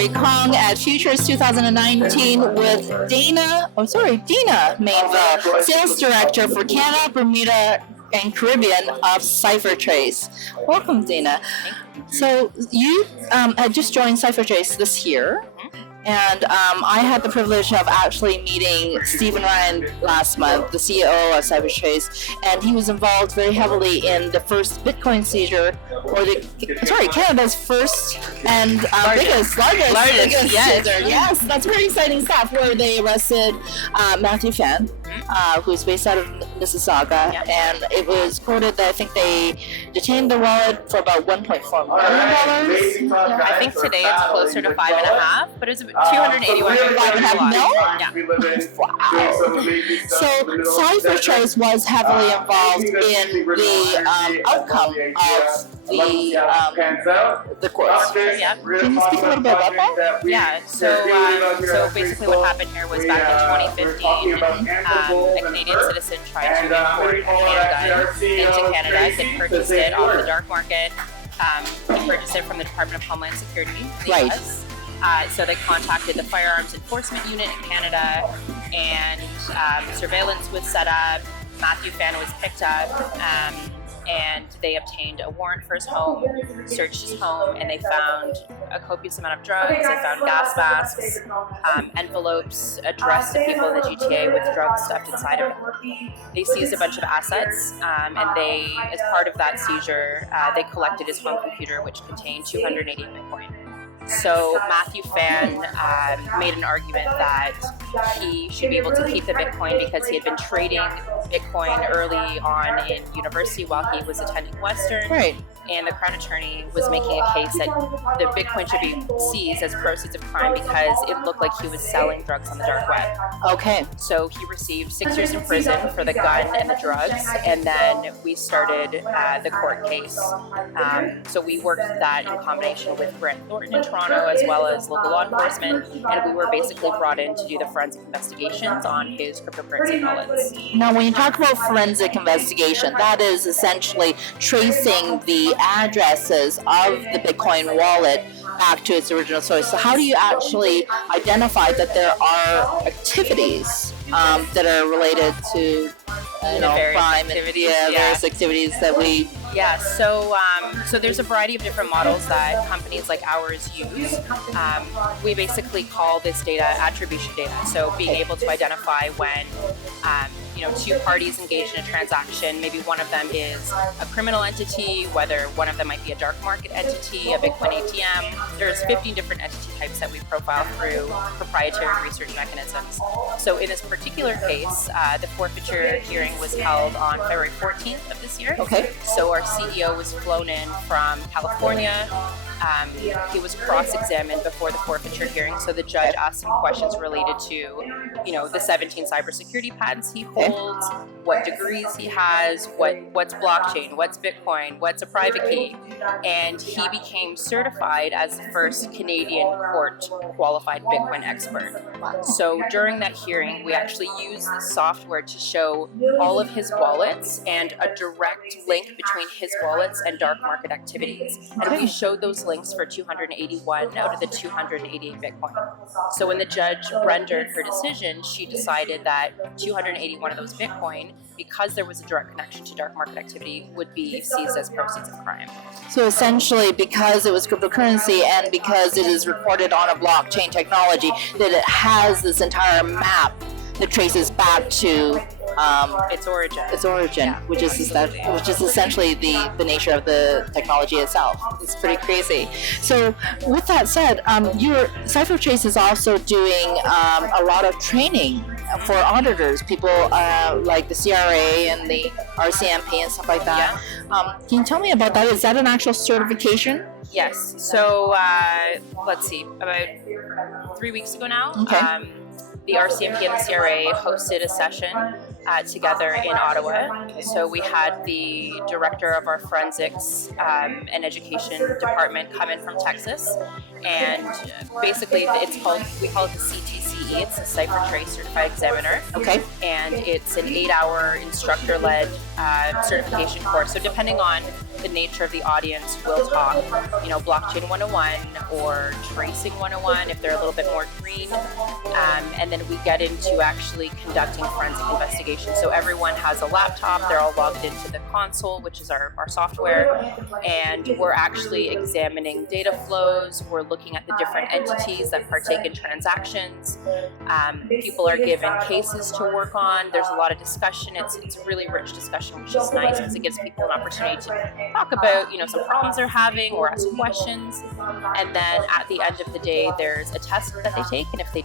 Larry Kong at Futures 2019 with Dina Mainville, Sales Director for Canada, Bermuda, and Caribbean of CipherTrace. Welcome, Dina. So you had just joined CipherTrace this year. And I had the privilege of actually meeting Stephen Ryan last month, the CEO of CipherTrace, and he was involved very heavily in the first Bitcoin seizure, Canada's first and largest seizure. Yes, that's very exciting stuff, where they arrested Matthew Phan, who's based out of Mississauga, and it was quoted that I think they detained the wallet for about $1.4 million. I think today it's closer to 5.5, but it was 281. $5.5 million? Wow. So CipherTrace was heavily involved in the outcome of the course. Yeah. Can you speak a little bit about that? Yeah. So basically, what happened here was back in 2015, a Canadian citizen tried to import a handgun into Canada. He purchased it off the dark market. He purchased it from the Department of Homeland Security in the US. So they contacted the Firearms Enforcement Unit in Canada, and surveillance was set up. Matthew Phan was picked up, and they obtained a warrant for his home, searched his home, and they found a copious amount of drugs. They found gas masks, envelopes addressed to people in the GTA with drugs stuffed inside of them. They seized a bunch of assets, and they, as part of that seizure, they collected his home computer, which contained 280 Bitcoin. So Matthew Phan made an argument that he should be able to keep the Bitcoin because he had been trading Bitcoin early on in university while he was attending Western. Right. And the Crown Attorney was making a case that the Bitcoin should be seized as proceeds of crime because it looked like he was selling drugs on the dark web. Okay. So he received 6 years in prison for the gun and the drugs, and then we started the court case. So we worked that in combination with Grant Thornton in Toronto as well as local law enforcement, and we were basically brought in to do the forensic investigations on his cryptocurrency wallets. Now, when you talk about forensic investigation, that is essentially tracing the addresses of the Bitcoin wallet back to its original source. So how do you actually identify that there are activities that are related to crime activities, and various activities that we... Yeah, so there's a variety of different models that companies like ours use. We basically call this data attribution data. So being able to identify when two parties engage in a transaction, maybe one of them is a criminal entity, whether one of them might be a dark market entity, a Bitcoin ATM. There's 15 different entity types that we profile through proprietary research mechanisms. So in this particular case, the forfeiture hearing was held on February 14th of this year. Okay. So our CEO was flown in from California. He was cross-examined before the forfeiture hearing, so the judge asked him questions related to, the 17 cybersecurity patents he holds, what degrees he has, what's blockchain, what's Bitcoin, what's a private key, and he became certified as the first Canadian court-qualified Bitcoin expert. So during that hearing, we actually used the software to show all of his wallets and a direct link between his wallets and dark market activities, and we showed those links for 281 out of the 288 Bitcoin. So when the judge rendered her decision, she decided that 281 of those Bitcoin, because there was a direct connection to dark market activity, would be seized as proceeds of crime. So essentially, because it was cryptocurrency and because it is recorded on a blockchain technology, that it has this entire map that traces back to its origin. Which is essentially the nature of the technology itself. It's pretty crazy. So, with that said, CipherTrace is also doing a lot of training for auditors, people like the CRA and the RCMP and stuff like that. Can you tell me about that? Is that an actual certification? Yes. So, let's see, about 3 weeks ago now. Okay. The RCMP and the CRA hosted a session together in Ottawa. So we had the director of our forensics and education department come in from Texas, and basically we call it the CTCE. It's a CipherTrace Certified Examiner. Okay. And it's an 8-hour instructor-led certification course. So depending on the nature of the audience will talk, blockchain 101 or tracing 101 if they're a little bit more green. And then we get into actually conducting forensic investigation. So everyone has a laptop, they're all logged into the console, which is our software, and we're actually examining data flows. We're looking at the different entities that partake in transactions. People are given cases to work on. There's a lot of discussion. It's a really rich discussion, which is nice because it gives people an opportunity to talk about, some problems they're having or ask questions. And then at the end of the day, there's a test that they take, and if they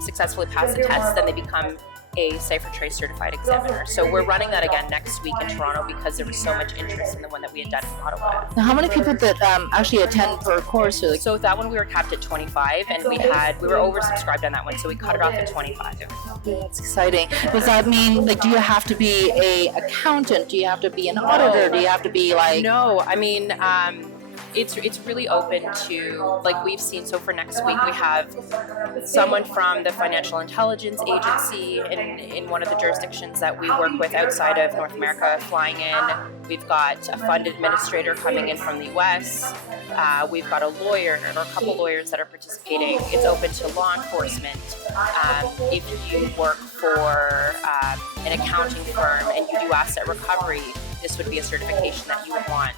successfully pass the test, then they become a CipherTrace certified examiner. So we're running that again next week in Toronto because there was so much interest in the one that we had done in Ottawa. Now, how many people that actually attend per course? So that one we were capped at 25, and we were oversubscribed on that one, so we cut it off at 25. That's exciting. Does that mean, do you have to be an accountant? Do you have to be an auditor? Do you have to be No, I mean, it's really open to, we've seen, so for next week we have someone from the Financial Intelligence Agency in one of the jurisdictions that we work with outside of North America flying in. We've got a fund administrator coming in from the US. We've got a lawyer or a couple lawyers that are participating. It's open to law enforcement. If you work for an accounting firm and you do asset recovery, this would be a certification that you would want.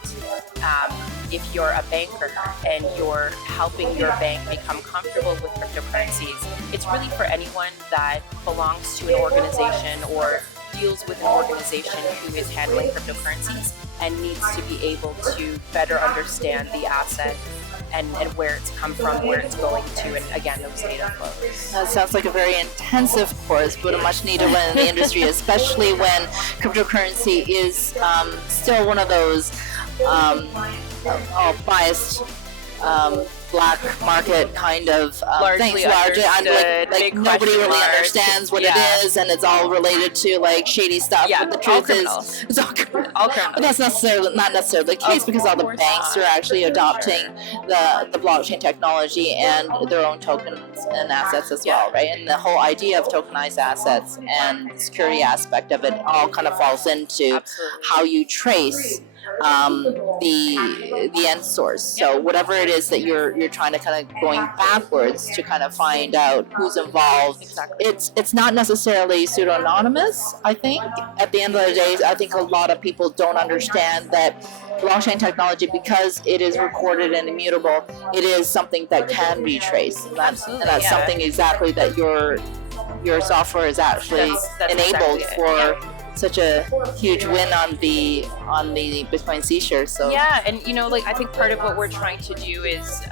If you're a banker and you're helping your bank become comfortable with cryptocurrencies, it's really for anyone that belongs to an organization or deals with an organization who is handling cryptocurrencies and needs to be able to better understand the asset and where it's come from, where it's going to, and again, those data flows. That sounds like a very intensive course, but a much needed one in the industry, especially when cryptocurrency is still one of those biased black market kind of things. Like nobody really understands what it is, and it's all related to shady stuff. Yeah, but the truth is, it's all criminal. But that's not necessarily the case because all the banks are actually adopting the blockchain technology and their own tokens and assets as well, right? And the whole idea of tokenized assets and the security aspect of it all kind of falls into how you trace the end source. So whatever it is that you're trying to kind of going backwards to kind of find out who's involved. Exactly. It's not necessarily pseudo-anonymous, I think. At the end of the day, I think a lot of people don't understand that blockchain technology, because it is recorded and immutable, it is something that can be traced. And that's something exactly that your software is actually that's enabled exactly for. Such a huge win on the Bitcoin C-share. So and I think part of what we're trying to do is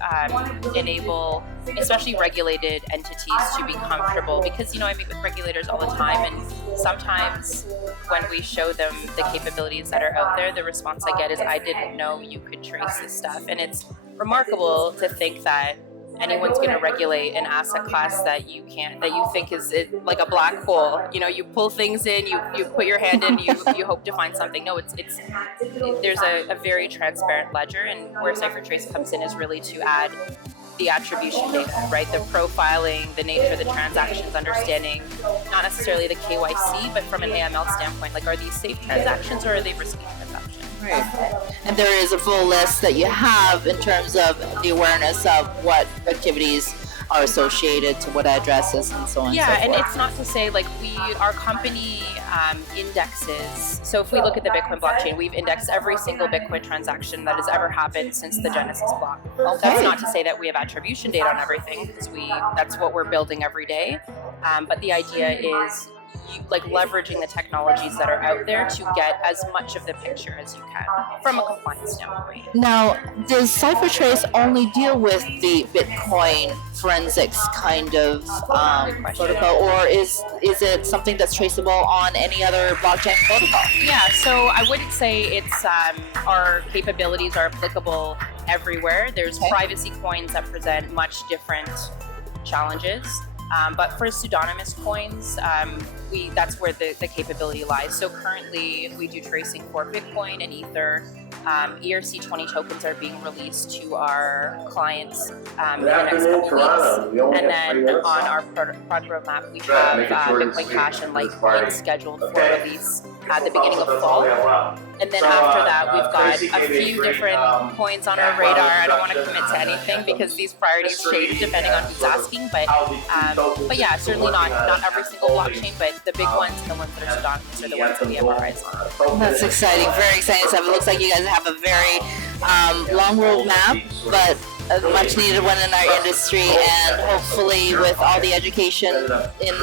enable especially regulated entities to be comfortable, because I meet with regulators all the time, and sometimes when we show them the capabilities that are out there, the response I get is, I didn't know you could trace this stuff. And it's remarkable to think that anyone's going to regulate an asset class that you think is like a black hole. You pull things in, you put your hand in, you hope to find something. No, there's a very transparent ledger, and where CipherTrace comes in is really to add the attribution data, right? The profiling, the nature of the transactions, understanding not necessarily the KYC, but from an AML standpoint, are these safe transactions or are they risky transactions? Right. And there is a full list that you have in terms of the awareness of what activities are associated to what addresses and so on. Yeah, and so and forth. it's not to say our company indexes. So if we look at the Bitcoin blockchain, we've indexed every single Bitcoin transaction that has ever happened since the Genesis block. Okay. That's not to say that we have attribution data on everything, because that's what we're building every day. But the idea is leveraging the technologies that are out there to get as much of the picture as you can from a compliance standpoint. Now, does CipherTrace only deal with the Bitcoin forensics kind of protocol, or is it something that's traceable on any other blockchain protocol? Yeah, so I wouldn't say it's our capabilities are applicable everywhere. There's privacy coins that present much different challenges. But for pseudonymous coins, that's where the capability lies. So currently, we do tracing for Bitcoin and Ether. ERC20 tokens are being released to our clients in the next couple weeks. And then on our product roadmap, we have Bitcoin Cash and Litecoin scheduled for release at the beginning of fall. And then after that, we've got a few different coins on our radar. I don't want to commit to anything because these priorities change depending on who's asking. But yeah, certainly not every single blockchain, but the big ones and the ones that are dominant are the ones that we have our eyes on. That's exciting, very exciting stuff. It looks like you guys have a very long roadmap, but a much needed one in our industry, and hopefully with all the education in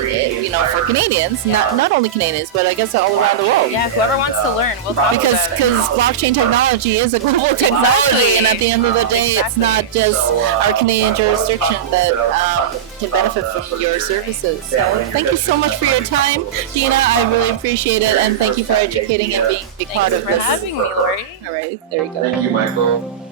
for Canadians, not only Canadians, but I guess all around the world. Yeah, whoever wants to learn, we'll talk because about blockchain technology is a global technology, and at the end of the day, it's not just our Canadian jurisdiction that can benefit from your services. So thank you so much for your time, Dina. I really appreciate it, and thank you for educating and being a big part of this. Thanks for having me, Lori. All right, there you go. Thank you, Michael.